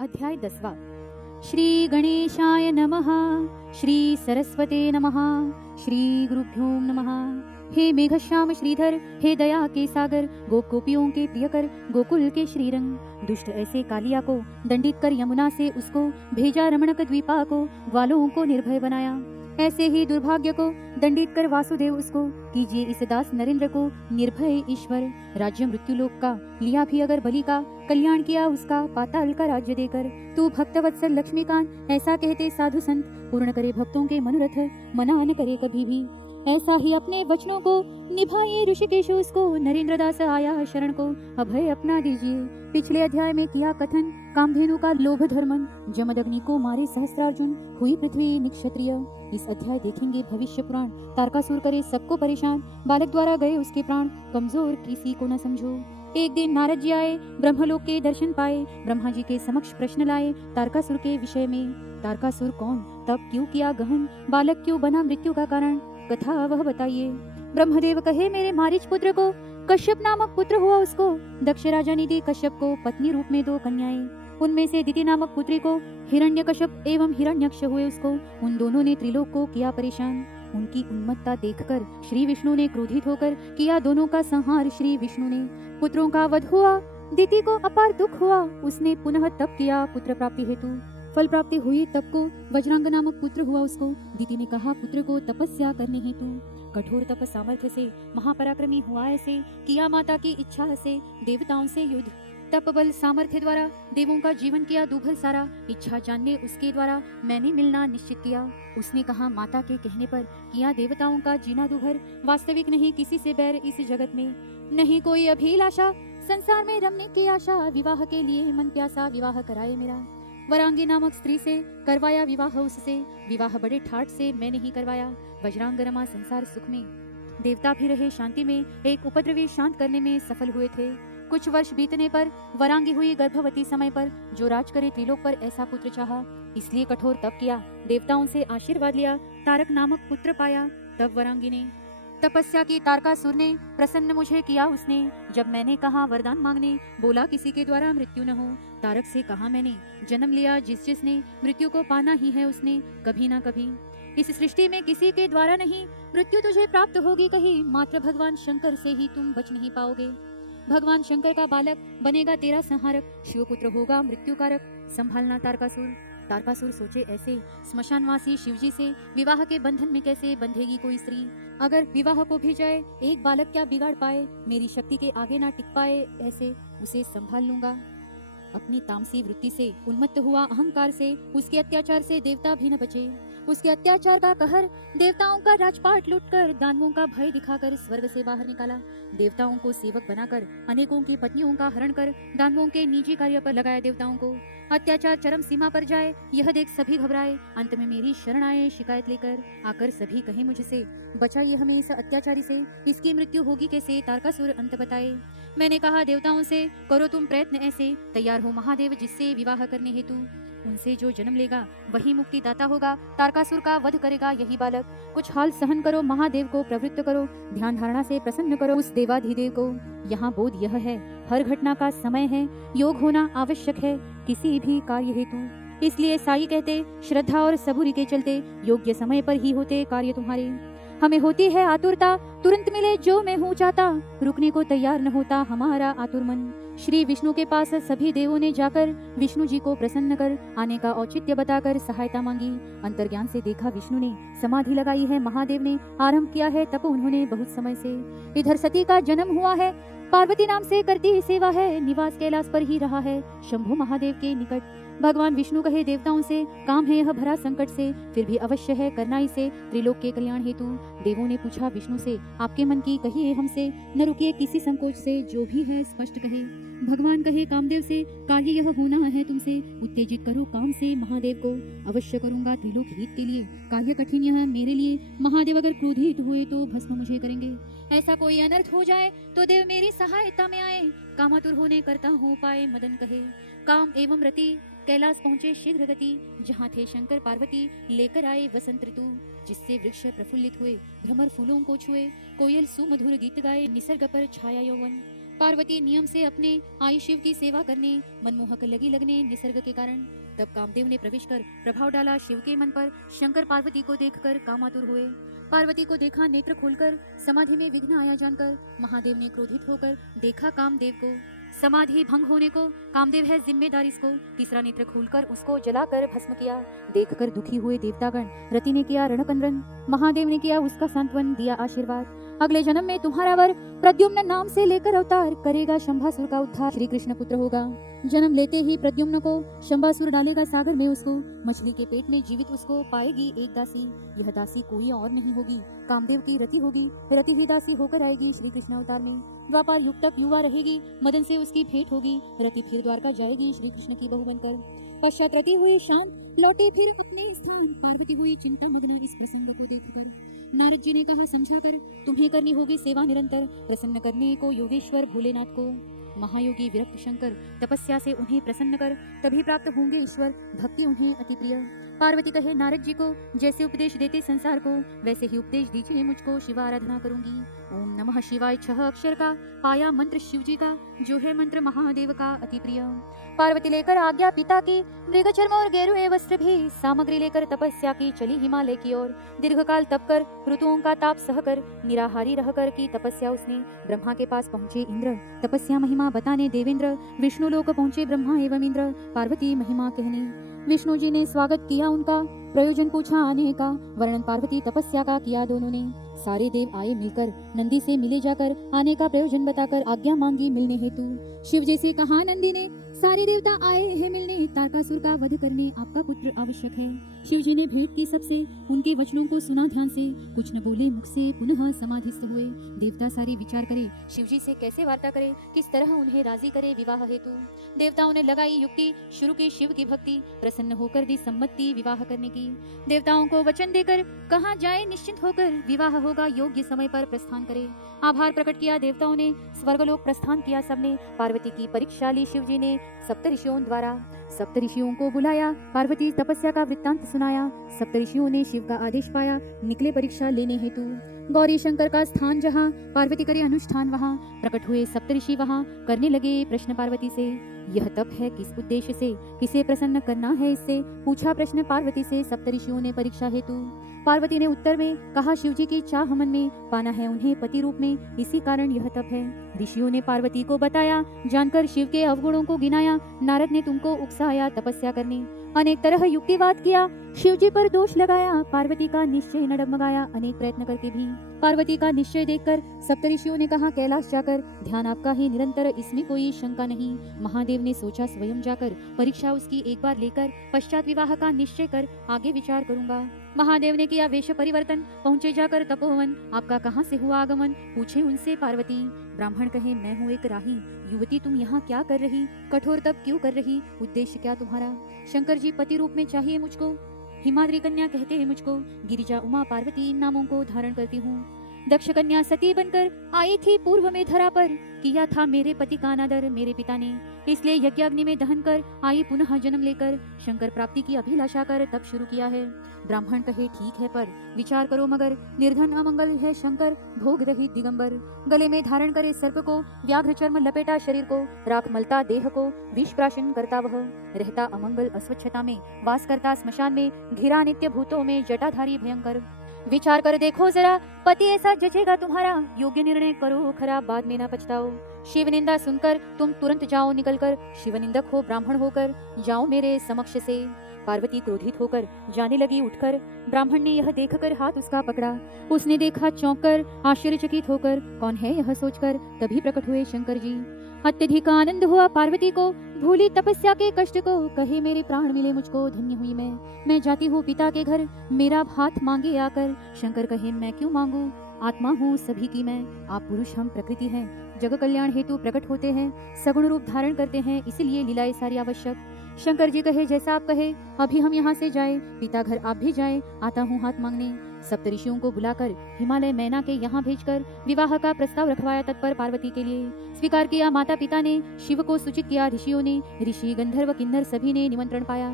अध्याय 10वां। श्री गणेशाय नमः। श्री सरस्वते नमः। श्री गुरुभ्यो नमः। हे मेघश्याम श्रीधर, हे दया के सागर, गोपियों के प्रियकर, गोकुल के श्रीरंग। दुष्ट ऐसे कालिया को दंडित कर यमुना से उसको भेजा, रमणक द्वीपा को ग्वालों को निर्भय बनाया। ऐसे ही दुर्भाग्य को दंडित कर वासुदेव उसको कीजिए इस दास नरेंद्र को निर्भय ईश्वर। राज्य मृत्यु लोक का लिया भी अगर बलि का, कल्याण किया उसका पाताल का राज्य देकर। तू भक्तवत्सल लक्ष्मीकांत, ऐसा कहते साधु संत, पूर्ण करे भक्तों के मनोरथ, मना न करे कभी भी। ऐसा ही अपने वचनों को निभाइए ऋषिकेश उसको, नरेंद्र दास आया शरण को, अभय अपना दीजिए। पिछले अध्याय में किया कथन कामधेनु का लोभ धर्मन, जमदग्नि को मारे सहस्त्रार्जुन, हुई पृथ्वी निक्षत्रिय। इस अध्याय देखेंगे भविष्य पुराण। तारकासुर करे सबको परेशान, बालक द्वारा गए उसके प्राण, कमजोर किसी को न समझो। एक दिन नारद जी आए, ब्रह्मलोक के दर्शन पाए, ब्रह्मा जी के समक्ष प्रश्न लाए तारकासुर के विषय में। तारकासुर कौन, तब क्यों किया गहन, बालक क्यों बना मृत्यु का कारण, कथा वह बताइए। ब्रह्मदेव कहे मेरे मारीच पुत्र को कश्यप नामक पुत्र हुआ उसको। दक्ष राजा ने दी कश्यप को पत्नी रूप में 2 कन्याएं, उनमें से दिति नामक पुत्री को हिरण्यकश्यप एवं हिरण्यक्ष हुए उसको। उन दोनों ने त्रिलोक को किया परेशान। उनकी उन्मत्तता देखकर श्री विष्णु ने क्रोधित होकर किया दोनों का संहार। श्री विष्णु ने पुत्रों का वध हुआ, दिति को अपार दुख हुआ, उसने पुनः तप किया पुत्र प्राप्ति हेतु। फल प्राप्ति हुई तप को, वज्रांग नामक पुत्र हुआ उसको। दिति ने कहा पुत्र को तपस्या करने हेतु। कठोर तप सामर्थ्य से महापराक्रमी हुआ ऐसे, किया माता की इच्छा से देवताओं से युद्ध। तप बल सामर्थ्य द्वारा देवों का जीवन किया दुभल सारा, इच्छा जानने उसके द्वारा मैंने मिलना निश्चित किया। उसने कहा माता के कहने पर किया देवताओं का जीना दुभर, वास्तविक नहीं किसी से बैर इस जगत में, नहीं कोई अभिलाषा संसार में रमने की आशा। विवाह के लिए मन प्यासा, विवाह कराए मेरा। वरांगी नामक स्त्री से करवाया विवाह उससे, विवाह बड़े ठाट से मैंने ही करवाया। वज्रांग रमा संसार सुख में, देवता भी रहे शांति में, एक उपद्रवी शांत करने में सफल हुए थे। कुछ वर्ष बीतने पर वरांगी हुई गर्भवती समय पर, जो राज करे त्रिलोक पर ऐसा पुत्र चाहा, इसलिए कठोर तप किया, देवताओं से आशीर्वाद लिया, तारक नामक पुत्र पाया। तब वरांगी ने तपस्या की, तारकासुर ने प्रसन्न मुझे किया उसने। जब मैंने कहा वरदान मांगने, बोला किसी के द्वारा मृत्यु न हो। तारक से कहा मैंने जन्म लिया जिसने मृत्यु को पाना ही है उसने कभी ना कभी। इस सृष्टि में किसी के द्वारा नहीं मृत्यु तुझे प्राप्त होगी कहीं, मात्र भगवान शंकर से ही तुम बच नहीं पाओगे। भगवान शंकर का बालक बनेगा तेरा संहारक, शिवपुत्र होगा मृत्यु कारक, संभालना तारकासुर। तारकासुर सोचे ऐसे, स्मशानवासी शिवजी से विवाह के बंधन में कैसे बंधेगी कोई स्त्री। अगर विवाह को भी जाए एक बालक क्या बिगाड़ पाए, मेरी शक्ति के आगे ना टिक पाए, ऐसे उसे संभाल लूंगा। अपनी तामसी वृत्ति से उन्मत्त हुआ अहंकार से, उसके अत्याचार से देवता भी न बचे। उसके अत्याचार का कहर देवताओं का राजपाट लूटकर, दानवों का भय दिखाकर स्वर्ग से बाहर निकाला। देवताओं को सेवक बनाकर अनेकों की पत्नियों का हरण कर दानवों के निजी कार्य पर लगाया देवताओं को। अत्याचार चरम सीमा पर जाए यह देख सभी घबराए, अंत में मेरी शरण आए शिकायत लेकर। आकर सभी कहे मुझसे बचाइए हमें इस अत्याचारी से, इसकी मृत्यु होगी कैसे, तारकासुर अंत बताए। मैंने कहा देवताओं से करो तुम प्रयत्न ऐसे, तैयार हो महादेव जिससे विवाह करने हेतु। उनसे जो जन्म लेगा वही मुक्ति दाता होगा, तारकासुर का वध करेगा यही बालक। कुछ हाल सहन करो, महादेव को प्रवृत्त करो, ध्यान धारणा से प्रसन्न करो उस देवाधिदेव को। यहाँ बोध यह है हर घटना का समय है, योग होना आवश्यक है किसी भी कार्य हेतु। इसलिए साई कहते श्रद्धा और सबूरी के चलते योग्य समय पर ही होते कार्य तुम्हारे। हमें होती है आतुरता, तुरंत मिले जो मैं हूँ चाहता, रुकने को तैयार न होता हमारा आतुर मन। श्री विष्णु के पास सभी देवों ने जाकर विष्णु जी को प्रसन्न कर आने का औचित्य बताकर सहायता मांगी। अंतर्ज्ञान से देखा विष्णु ने समाधि लगाई है, महादेव ने आरंभ किया है तप उन्होंने बहुत समय से। इधर सती का जन्म हुआ है, पार्वती नाम से करती सेवा है, निवास कैलाश पर ही रहा है शंभु महादेव के निकट। भगवान विष्णु कहे देवताओं से काम है यह भरा संकट से, फिर भी अवश्य है करना इसे त्रिलोक के कल्याण हेतु। देवों ने पूछा विष्णु से आपके मन की कहिए हमसे, न रुकिए किसी संकोच से, जो भी है स्पष्ट कहे। भगवान कहे कामदेव से कार्य यह होना है तुमसे, उत्तेजित करो काम से महादेव को, अवश्य करूंगा त्रिलोक हित के लिए, कार्य कठिन यह मेरे लिए। महादेव अगर क्रोधित हुए तो भस्म मुझे करेंगे, ऐसा कोई अनर्थ हो जाए तो देव मेरी सहायता में आए, कामातुर होने करता हूँ पाए। मदन कहे काम एवं रति कैलाश पहुँचे शीघ्र गति, जहाँ थे शंकर पार्वती लेकर आए वसंत ऋतु, जिससे वृक्ष प्रफुल्लित हुए, भ्रमर फूलों को छुए, कोयल सुमधुर गीत गाए, निसर्ग पर छाया यौवन। पार्वती नियम से अपने आई शिव की सेवा करने मनमोहक लगने निसर्ग के कारण। तब कामदेव ने प्रवेश कर प्रभाव डाला शिव के मन पर। शंकर पार्वती को देखकर कामातुर हुए। पार्वती को देखा नेत्र खोलकर, समाधि में विघ्न आया जानकर महादेव ने क्रोधित होकर देखा कामदेव को। समाधि भंग होने को कामदेव है जिम्मेदार इसको। तीसरा नेत्र खोलकर उसको जलाकर भस्म किया। देखकर दुखी हुए देवतागण रति ने किया रणकंदन। महादेव ने किया उसका सांत्वन, दिया आशीर्वाद। अगले जन्म में तुम्हारा वर प्रद्युम्न नाम से लेकर अवतार करेगा, शंभासुर का उद्धार श्री कृष्ण पुत्र होगा। जन्म लेते ही प्रद्युम्न को शंभासुर डालेगा सागर में उसको। मछली के पेट में जीवित उसको पाएगी एक दासी। यह दासी कोई और नहीं होगी, कामदेव की रति होगी। रति ही दासी होकर आएगी श्री कृष्ण अवतार में। द्वापर युग तक युवा रहेगी, मदन से उसकी भेंट होगी। रति फिर द्वारका जाएगी श्री कृष्ण की बहू बनकर। पश्चात रति हुई शांत, लौटे फिर अपने स्थान। पार्वती हुई चिंता मग्न इस प्रसंग को देखकर। नारद जी ने कहा समझाकर, तुम्हें करनी होगी सेवा निरंतर, प्रसन्न करने को योगेश्वर भोलेनाथ को। महायोगी विरक्त शंकर तपस्या से उन्हें प्रसन्न कर, तभी प्राप्त होंगे ईश्वर, भक्ति उन्हें अति प्रिय। पार्वती कहे नारद जी को, जैसे उपदेश देते संसार को, वैसे ही उपदेश दीजिए मुझको, शिव आराधना करूंगी। ओम नमः शिवाय 6 अक्षर का पाया मंत्र शिव जी का, जो है मंत्र महादेव का अति प्रिय। पार्वती लेकर आज्ञा पिता की, मृग चर्म और गेरुए वस्त्र भी सामग्री लेकर तपस्या की चली हिमालय की ओर। दीर्घकाल तप कर, ऋतुओं का ताप सहकर, निराहारी रहकर की तपस्या उसने। ब्रह्मा के पास पहुँचे इंद्र, तपस्या महिमा बताने देवेंद्र। विष्णु लोक पहुँचे ब्रह्मा एवं इंद्र, पार्वती महिमा कहने। विष्णु जी ने स्वागत किया उनका, प्रयोजन पूछा आने का। वर्णन पार्वती तपस्या का किया दोनों ने। सारे देव आए मिलकर, नंदी से मिले जाकर, आने का प्रयोजन बताकर आज्ञा मांगी मिलने हेतु। शिव जी से कहा नंदी ने, सारे देवता आए हैं मिलने, तारकासुर का वध करने आपका पुत्र आवश्यक है। शिव जी ने भेंट की सबसे, उनके वचनों को सुना ध्यान से। कुछ न बोले मुख से, पुनः समाधिस्थ हुए। देवता सारे विचार करे, शिव जी से कैसे वार्ता करे, किस तरह उन्हें राजी करे विवाह हेतु। देवताओं ने लगाई युक्ति, शुरू की शिव की भक्ति, प्रसन्न होकर दी सम्मति विवाह करने की। देवताओं को वचन देकर कहा जाए निश्चिंत होकर, विवाह होगा योग्य समय पर प्रस्थान करे। आभार प्रकट किया देवताओं ने, स्वर्गलोक प्रस्थान किया सबने। पार्वती की परीक्षा ली शिव जी ने सप्तऋषियों द्वारा। सप्तऋषियों को बुलाया, पार्वती तपस्या का वृत्तांत सुनाया। सप्तऋषियों ने शिव का आदेश पाया, निकले परीक्षा लेने हेतु। गौरी शंकर का स्थान जहाँ, पार्वती करे अनुष्ठान वहाँ। प्रकट हुए सप्तऋषि वहाँ, करने लगे प्रश्न पार्वती से। यह तप है किस उद्देश्य से, किसे प्रसन्न करना है इससे, पूछा प्रश्न पार्वती से सप्तऋषियों ने परीक्षा हेतु। पार्वती ने उत्तर में कहा, शिव जी की चाह मन में, पाना है उन्हें पति रूप में, इसी कारण यह तप है। ऋषियों ने पार्वती को बताया, जानकर शिव के अवगुणों को गिनाया। नारद ने तुमको उकसाया तपस्या करने, अनेक तरह युक्तिवाद किया, शिव जी पर दोष लगाया। पार्वती का निश्चय न डगमगाया, अनेक प्रयत्न करके भी। पार्वती का निश्चय देखकर सप्तऋषियों ने कहा, कैलाश जाकर ध्यान आपका ही निरंतर, इसमें कोई शंका नहीं। महादेव ने सोचा स्वयं जाकर, परीक्षा उसकी एक बार लेकर, पश्चात विवाह का निश्चय कर आगे विचार करूंगा। महादेव ने किया वेश परिवर्तन, पहुँचे जाकर तपोवन। आपका कहाँ से हुआ आगमन, पूछे उनसे पार्वती। ब्राह्मण कहे, मैं हूँ एक राही, युवती तुम यहाँ क्या कर रही, कठोर तप क्यों कर रही, उद्देश्य क्या तुम्हारा। शंकर जी पति रूप में चाहिए मुझको, हिमाद्री कन्या कहते हैं मुझको। गिरिजा उमा पार्वती इन नामों को धारण करती हूँ। दक्ष कन्या सती बनकर आई थी पूर्व में धरा पर, किया था मेरे पति का अनादर मेरे पिता ने, इसलिए यज्ञ अग्नि में दहन कर आई पुनः जन्म लेकर। शंकर प्राप्ति की अभिलाषा कर तप शुरू किया है। ब्राह्मण कहे, ठीक है पर विचार करो मगर, निर्धन अमंगल है शंकर, भोग रहित दिगंबर। गले में धारण करे सर्प को, व्याघ्र चर्म लपेटा शरीर को, राख मलता देह को, विष प्राशन करता वह। रहता अमंगल अस्वच्छता में, वास करता स्मशान में, घिरा नित्य भूतों में, जटाधारी भयंकर। विचार कर देखो जरा, पति ऐसा जचेगा तुम्हारा, योग्य निर्णय करो खरा, बाद में ना पछताओ। शिव निंदा सुनकर तुम तुरंत जाओ निकलकर, शिव निंदक हो ब्राह्मण होकर, जाओ मेरे समक्ष से। पार्वती क्रोधित होकर जाने लगी उठकर। ब्राह्मण ने यह देखकर हाथ उसका पकड़ा, उसने देखा चौंक कर, आश्चर्यचकित होकर, कौन है यह सोचकर, तभी प्रकट हुए शंकर जी। अत्यधिक आनंद हुआ पार्वती को, भूली तपस्या के कष्ट को, कहे मेरे प्राण मिले मुझको, धन्य हुई मैं जाती हूँ पिता के घर, मेरा हाथ मांगे आकर। शंकर कहे, मैं क्यों मांगू, आत्मा हूँ सभी की मैं, आप पुरुष हम प्रकृति हैं, जग कल्याण हेतु प्रकट होते हैं, सगुण रूप धारण करते हैं, इसलिए लीलाएं सारी आवश्यक। शंकर जी कहे, जैसा आप कहे, अभी हम यहाँ से जाए, पिता घर आप भी जाए, आता हूँ हाथ मांगने। सप्तऋषियों को बुलाकर हिमालय मैना के यहाँ भेजकर विवाह का प्रस्ताव रखवाया तत्पर पार्वती के लिए। स्वीकार किया माता पिता ने, शिव को सूचित किया ऋषियों ने, ऋषि गंधर्व किन्नर सभी ने निमंत्रण पाया।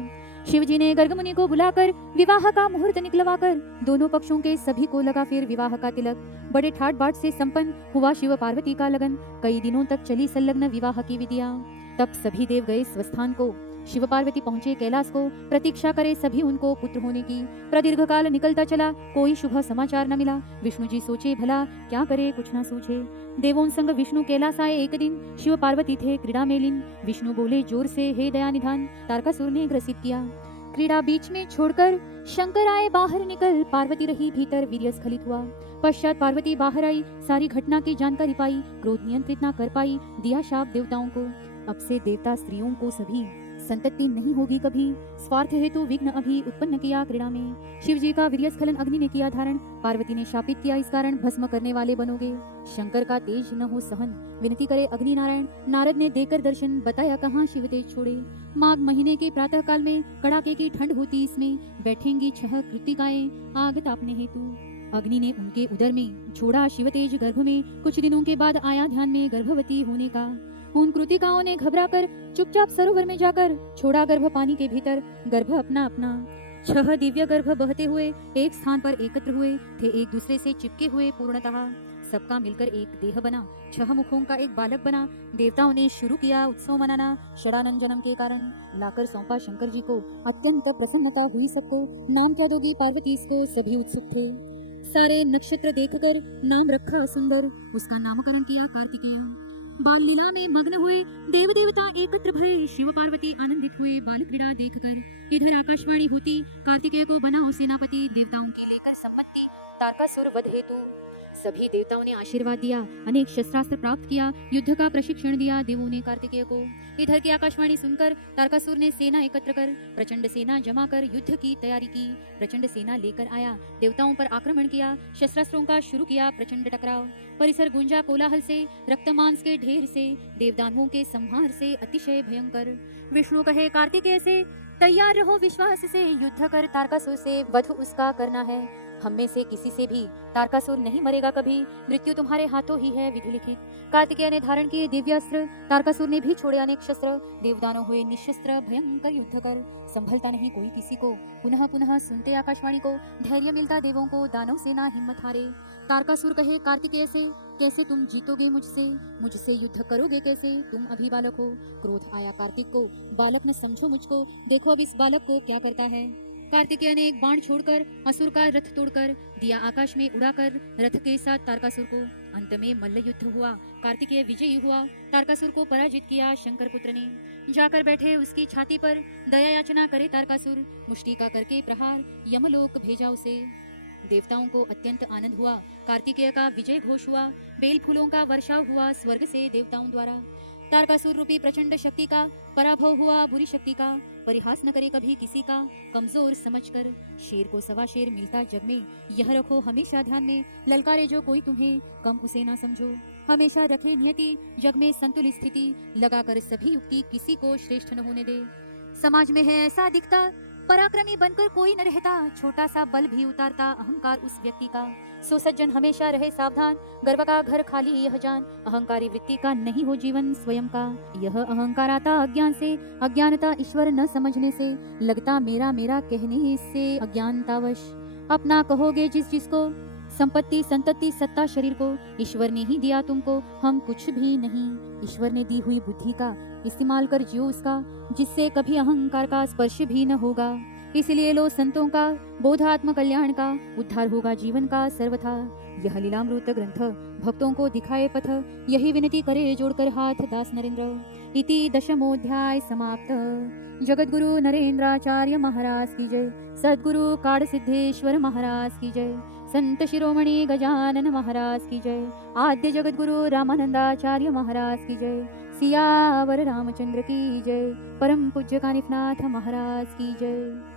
शिव जी ने गर्ग मुनि को बुलाकर विवाह का मुहूर्त निकलवाकर दोनों पक्षों के सभी को लगा फिर विवाह का तिलक। बड़े ठाट बाट से संपन्न हुआ शिव पार्वती का लगन। कई दिनों तक चली संलग्न विवाह की विधियां। तब सभी देव गए स्वस्थान को। शिव पार्वती पहुंचे कैलाश को। प्रतीक्षा करे सभी उनको पुत्र होने की। प्रदीर्घ काल निकलता चला, कोई शुभ समाचार न मिला। विष्णु जी सोचे भला क्या करे कुछ न सूझे। देवों संग विष्णु कैलाश आए एक दिन। शिव पार्वती थे क्रीड़ा में लीन। विष्णु बोले जोर से हे दया निधान। तारकासुर ने ग्रसित किया। क्रीड़ा बीच में छोड़कर शंकर आए बाहर निकल। पार्वती रही भीतर वीर्य स्खलित हुआ। पश्चात पार्वती बाहर आई, सारी घटना की जानकारी पाई। क्रोध नियंत्रित न कर पाई, दिया शाप देवताओं को। अब से देवता स्त्रियों को सभी संतति नहीं होगी कभी। स्वार्थ हेतु विघ्न अभी उत्पन्न किया क्रीड़ा में। शिव जी का वीर्य स्खलन अग्नि ने किया धारण। पार्वती ने शापित किया इस कारण भस्म करने वाले बनोगे। शंकर का तेज न हो सहन, विनती करे अग्नि नारायण। नारद ने देकर दर्शन, बताया कहाँ शिव तेज छोड़े। माघ महीने के प्रातः काल में कड़ाके की ठंड होती इसमें। बैठेंगी 6 कृतिकाएं आग तापने हेतु। अग्नि ने उनके उदर में छोड़ा शिव तेज गर्भ में। कुछ दिनों के बाद आया ध्यान में गर्भवती होने का। उन कृतिकाओं ने घबरा कर चुपचाप सरोवर में जाकर छोड़ा गर्भ पानी के भीतर। गर्भ अपना अपना 6 दिव्य गर्भ बहते हुए एक स्थान पर एकत्र हुए थे, एक दूसरे से चिपके हुए पूर्णतः। सबका मिलकर एक देह बना, 6 मुखों का एक बालक बना। देवताओं ने शुरू किया उत्सव मनाना षडानन जन्म के कारण। लाकर सौंपा शंकर जी को, अत्यंत प्रसन्नता हुई सबको। नाम क्या दोगी पार्वती इसको, सभी उत्सुक थे। सारे नक्षत्र देखकर नाम रखा सुंदर, उसका नामकरण किया कार्तिकेय। बाल लीला में मग्न हुए देव देवता एकत्र भये। शिव पार्वती आनंदित हुए बाल क्रीड़ा देखकर। इधर आकाशवाणी होती, कार्तिकेय को बनाओ सेनापति। देवताओं की लेकर सम्मति, तारकासुर वध हेतु। सभी देवताओं ने आशीर्वाद दिया, अनेक शस्त्रास्त्र प्राप्त किया। युद्ध का प्रशिक्षण दिया देवों ने कार्तिकेय को। इधर की आकाशवाणी सुनकर तारकासुर ने सेना एकत्र कर प्रचंड सेना जमा कर युद्ध की तैयारी की। प्रचंड सेना लेकर आया, देवताओं पर आक्रमण किया। शस्त्रास्त्रों का शुरू किया प्रचंड टकराव। परिसर गुंजा कोलाहल से, रक्तमांस के ढेर से, देवदानवों के संहार से अतिशय भयंकर। विष्णु कहे कार्तिकेय से, तैयार रहो विश्वास से। युद्ध कर तारकासुर से, वध उसका करना है। हम में से किसी से भी तारकासुर नहीं मरेगा कभी। मृत्यु तुम्हारे हाथों ही है विधि लिखित। कार्तिकेय ने धारण किए दिव्य अस्त्र, तारकासुर ने भी छोड़े अनेक शस्त्र। देवदानव हुए निशस्त्र, भयंकर युद्ध कर संभलता नहीं कोई किसी को। पुनः पुनः सुनते आकाशवाणी को, धैर्य मिलता देवों को। दानव सेना हिम्मत हारे। तारकासुर कहे कार्तिकेय से, कैसे तुम जीतोगे मुझसे। मुझसे युद्ध करोगे कैसे, तुम अभी बालक हो। क्रोध आया कार्तिक को, बालक न समझो मुझको। देखो अब इस बालक को क्या करता है। कार्तिकेय ने एक बाण छोड़कर असुर का रथ तोड़कर दिया आकाश में उड़ाकर रथ के साथ तारकासुर को। अंत में मल्ल युद्ध हुआ, कार्तिकेय विजयी हुआ। तारकासुर को पराजित किया शंकर पुत्र ने। जाकर बैठे उसकी छाती पर, दया याचना करे तारकासुर। मुष्टि का करके प्रहार यमलोक भेजा उसे। देवताओं को अत्यंत आनंद हुआ, कार्तिकेय का विजय घोष हुआ। बेल फूलों का वर्षाव हुआ स्वर्ग से देवताओं द्वारा। तारकासुर रूपी प्रचंड शक्ति का पराभव हुआ, बुरी शक्ति का परिहास न करे कभी किसी का, कमजोर समझकर। शेर को सवा शेर मिलता जग में, यह रखो हमेशा ध्यान में। ललकारे जो कोई तुम्हें, कम उसे ना समझो। हमेशा रखे नियति जग में संतुलित स्थिति। लगाकर सभी युक्ति, किसी को श्रेष्ठ न होने दे। समाज में है ऐसा दिखता, पराक्रमी बनकर कोई न रहता। छोटा सा बल भी उतारता अहंकार उस व्यक्ति का। सो सज्जन हमेशा रहे सावधान, गर्व का घर खाली यह जान। अहंकारी वृत्ति का नहीं हो जीवन स्वयं का। यह अहंकार आता अज्ञान से, अज्ञानता ईश्वर न समझने से। लगता मेरा मेरा कहने इससे अज्ञानतावश। अपना कहोगे जिस जिसको, संपत्ति संतति सत्ता शरीर को। ईश्वर ने ही दिया तुमको, हम कुछ भी नहीं। ईश्वर ने दी हुई बुद्धि का इस्तेमाल कर जियो उसका, जिससे कभी अहंकार का स्पर्श भी न होगा। इसलिए लो संतों का बोधात्म कल्याण का, उद्धार होगा जीवन का सर्वथा। यह लीलामृत ग्रंथ भक्तों को दिखाए पथ, यही विनती करे जोड़कर हाथ दास नरेंद्र। इति 10मोऽध्याय समाप्त। जगद्गुरु नरेंद्राचार्य महाराज की जय। सद्गुरु काड़ सिद्धेश्वर महाराज की जय। संत शिरोमणि गजानन महाराज की जय। आद्य जगद्गुरु रामानंदाचार्य महाराज की जय। सियावर रामचंद्र की जय। परम पूज्य कानिफनाथ महाराज की जय।